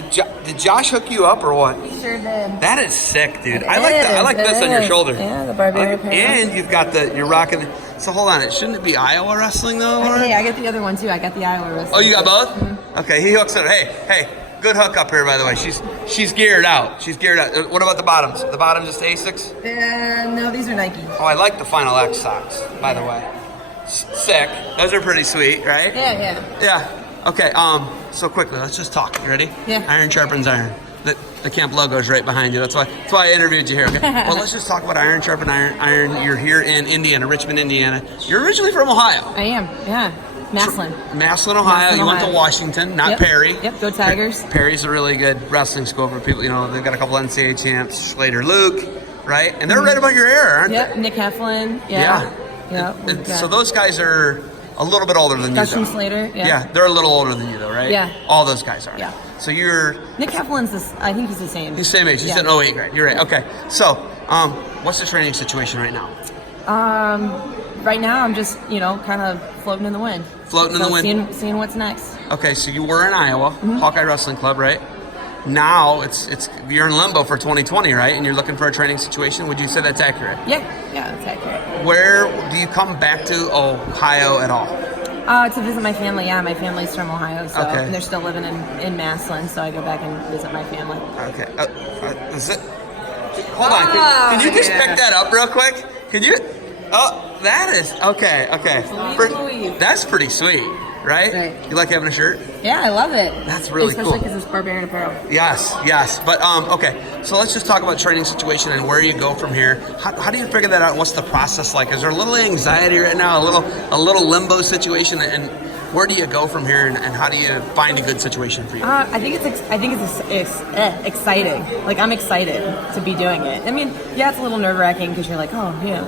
Did Josh hook you up or what? He sure did. That is sick, dude. I like this on your shoulder. Yeah, the barbarian pair. And you've got you're rocking. So hold on, shouldn't it be Iowa wrestling though? Hey, I got the other one too. I got the Iowa wrestling. Oh, you got both? Mm-hmm. Okay, he hooks it. Hey, good hook up here, by the way. She's geared out. She's geared out. What about the bottoms? The bottoms just Asics? No, these are Nike. Oh, I like the Final X socks, by the way. Sick. Those are pretty sweet, right? Yeah. Okay. So quickly, let's just talk. You ready? Yeah. Iron sharpens iron. The camp logo is right behind you. That's why I interviewed you here. Okay. Well, let's just talk about iron sharpen iron. You're here in Indiana, Richmond, Indiana. You're originally from Ohio. I am. Yeah. Massillon, Ohio. You went to Washington, not Perry. Yep. Go Tigers. Perry's a really good wrestling school for people. You know, they've got a couple NCAA champs, Slater, Luke, right? And they're right about your era, aren't they? Nick Heflin. Yeah. And so those guys are a little bit older than you, though. Slater. Yeah, they're a little older than you, though, right? Yeah. All those guys are. Yeah. So you're... Nick Heflin's I think he's the same. He's the same age. He's an 08 grad. You're right. Okay. So, what's the training situation right now? Right now, I'm just, kind of floating in the wind. Seeing what's next. Okay, so you were in Iowa, Hawkeye Wrestling Club, right? Now you're in limbo for 2020, right? And you're looking for a training situation. Would you say that's accurate? Yeah, that's accurate. Where do you come back to Ohio at all? To visit my family. Yeah, my family's from Ohio, so okay. And they're still living in Massillon, so I go back and visit my family. Okay. Is it? Hold on. Can you just pick that up real quick? Can you? Oh, that is okay. Louive. That's pretty sweet, right? You like having a shirt? Yeah, I love it. That's really cool. Especially because it's barbarian apparel. Yes. But okay, so let's just talk about training situation and where you go from here. How do you figure that out? What's the process like? Is there a little anxiety right now? A little limbo situation, and where do you go from here? And how do you find a good situation for you? I think it's exciting. Like, I'm excited to be doing it. I mean, yeah, it's a little nerve wracking because you're like,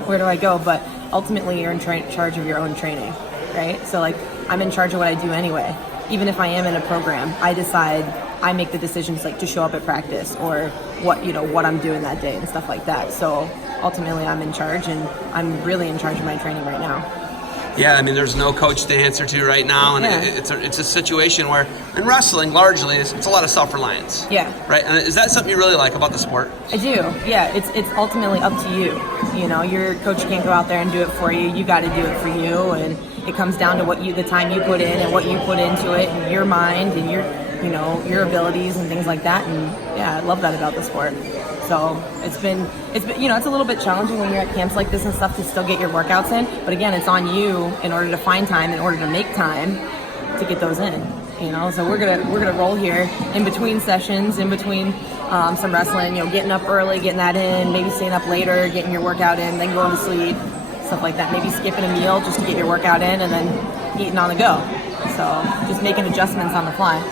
where do I go? But ultimately, you're in charge of your own training, right? So like, I'm in charge of what I do anyway. Even if I am in a program, I make the decisions like to show up at practice or what I'm doing that day and stuff like that. So ultimately I'm in charge, and I'm really in charge of my training right now. Yeah, I mean, there's no coach to answer to right now, and it's a situation where, in wrestling, largely, it's a lot of self-reliance. Yeah. Right? And is that something you really like about the sport? I do. Yeah, it's ultimately up to you. Your coach can't go out there and do it for you. You got to do it for you, and it comes down to the time you put in and what you put into it, and your mind and your abilities and things like that. And yeah, I love that about the sport. So it's been it's a little bit challenging when you're at camps like this and stuff to still get your workouts in. But again, it's on you in order to find time, in order to make time to get those in. So we're gonna roll here in between sessions, in between some wrestling. Getting up early, getting that in, maybe staying up later, getting your workout in, then going to sleep, stuff like that. Maybe skipping a meal just to get your workout in, and then eating on the go. So just making adjustments on the fly.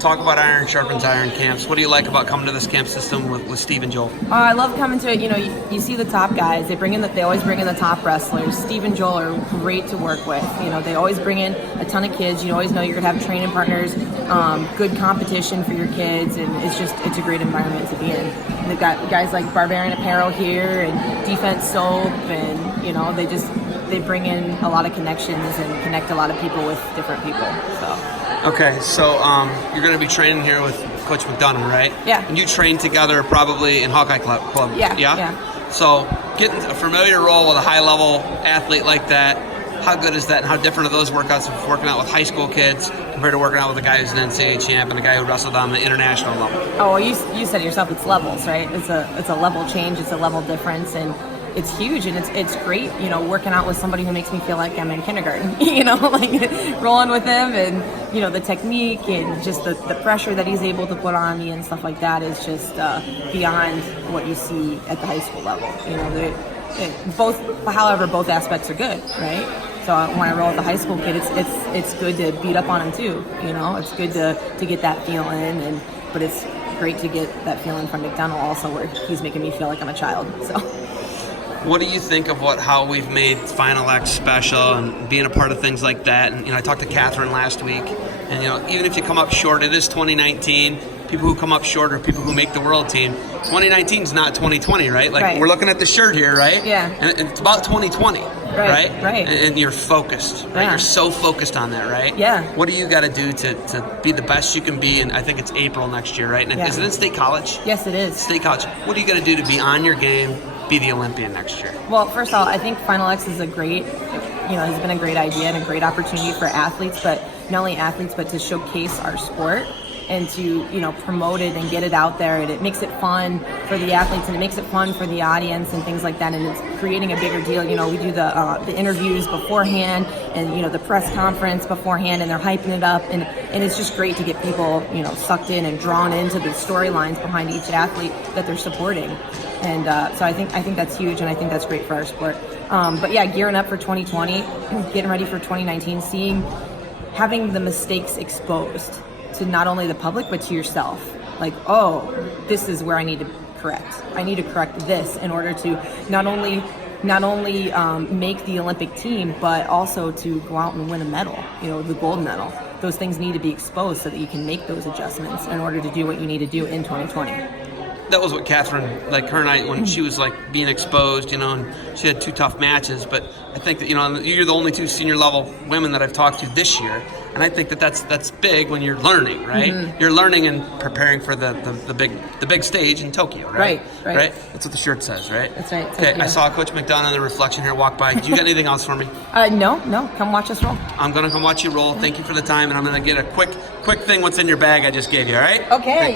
Talk about Iron Sharpens Iron camps. What do you like about coming to this camp system with Steve and Joel? I love coming to it. You see the top guys. They always bring in the top wrestlers. Steve and Joel are great to work with. They always bring in a ton of kids. You always know you're gonna have training partners, good competition for your kids, and it's a great environment to be in. And they've got guys like Barbarian Apparel here and Defense Soap, and they bring in a lot of connections and connect a lot of people with different people. Okay, so you're going to be training here with Coach McDonough, right? Yeah. And you train together probably in Hawkeye Club. Yeah. So getting a familiar role with a high-level athlete like that, how good is that, and how different are those workouts of working out with high school kids compared to working out with a guy who's an NCAA champ and a guy who wrestled on the international level? Oh, well, you said it yourself, it's levels, right? It's a level change, it's a level difference, and it's huge, and it's great, working out with somebody who makes me feel like I'm in kindergarten, like rolling with him, and the technique and just the pressure that he's able to put on me and stuff like that is just beyond what you see at the high school level. Both aspects are good, right? So when I roll with the high school kid, it's good to beat up on him too. It's good to get that feeling, but it's great to get that feeling from McDonough also, where he's making me feel like I'm a child. So. What do you think of how we've made Final X special and being a part of things like that? And I talked to Catherine last week, And even if you come up short, it is 2019. People who come up short are people who make the world team. 2019 is not 2020, right? Like we're looking at the shirt here, right? Yeah. And it's about 2020, right? Right. And you're focused, right? Yeah. You're so focused on that, right? Yeah. What do you got to do to be the best you can be? And I think it's April next year, right? And is it in State College? Yes, it is. State College. What do you got to do to be on your game, be the Olympian next year? Well, first of all, I think Final X is has been a great idea and a great opportunity for athletes, but not only athletes, but to showcase our sport and to promote it and get it out there, and it makes it fun for the athletes and it makes it fun for the audience and things like that, and it's creating a bigger deal. We do the interviews beforehand and the press conference beforehand, and they're hyping it up, and it's just great to get people sucked in and drawn into the storylines behind each athlete that they're supporting. And so I think that's huge, and I think that's great for our sport. But yeah, gearing up for 2020, getting ready for 2019, having the mistakes exposed to not only the public but to yourself. Like, oh, this is where I need to correct. I need to correct this in order to not only make the Olympic team, but also to go out and win a medal, the gold medal. Those things need to be exposed so that you can make those adjustments in order to do what you need to do in 2020. That was what Catherine, like her and I, when she was like being exposed, and she had 2 tough matches. But I think that you're the only 2 senior level women that I've talked to this year, and I think that that's big when you're learning, right? Mm-hmm. You're learning and preparing for the big stage in Tokyo, right? Right. That's what the shirt says, right? That's right. Okay, I saw Coach McDonough in the reflection here walk by. Do you got anything else for me? No. Come watch us roll. I'm gonna come watch you roll. Thank you for the time, and I'm gonna get a quick thing. What's in your bag? I just gave you. All right. Okay.